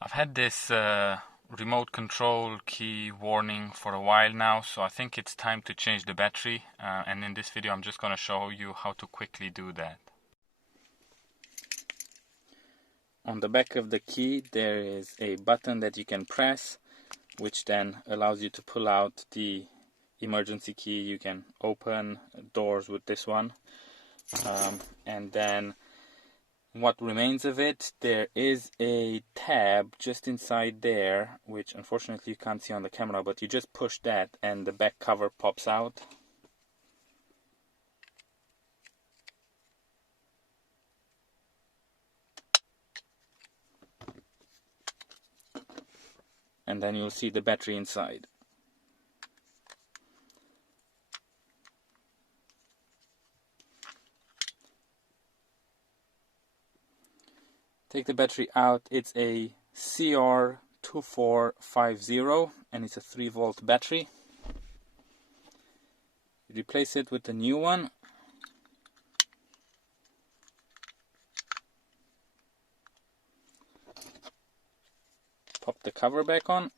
I've had this remote control key warning for a while now, so I think it's time to change the battery, and in this video I'm just going to show you how to quickly do that. On the back of the key there is a button that you can press, which then allows you to pull out the emergency key. You can open doors with this one, and then what remains of it, there is a tab just inside there, which unfortunately you can't see on the camera, but you just push that and the back cover pops out. And then you'll see the battery inside. Take the battery out. It's a CR2450 and it's a 3-volt battery. Replace it with the new one. Pop the cover back on.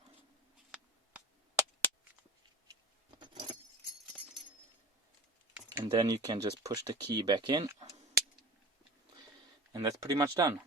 And then you can just push the key back in. And that's pretty much done.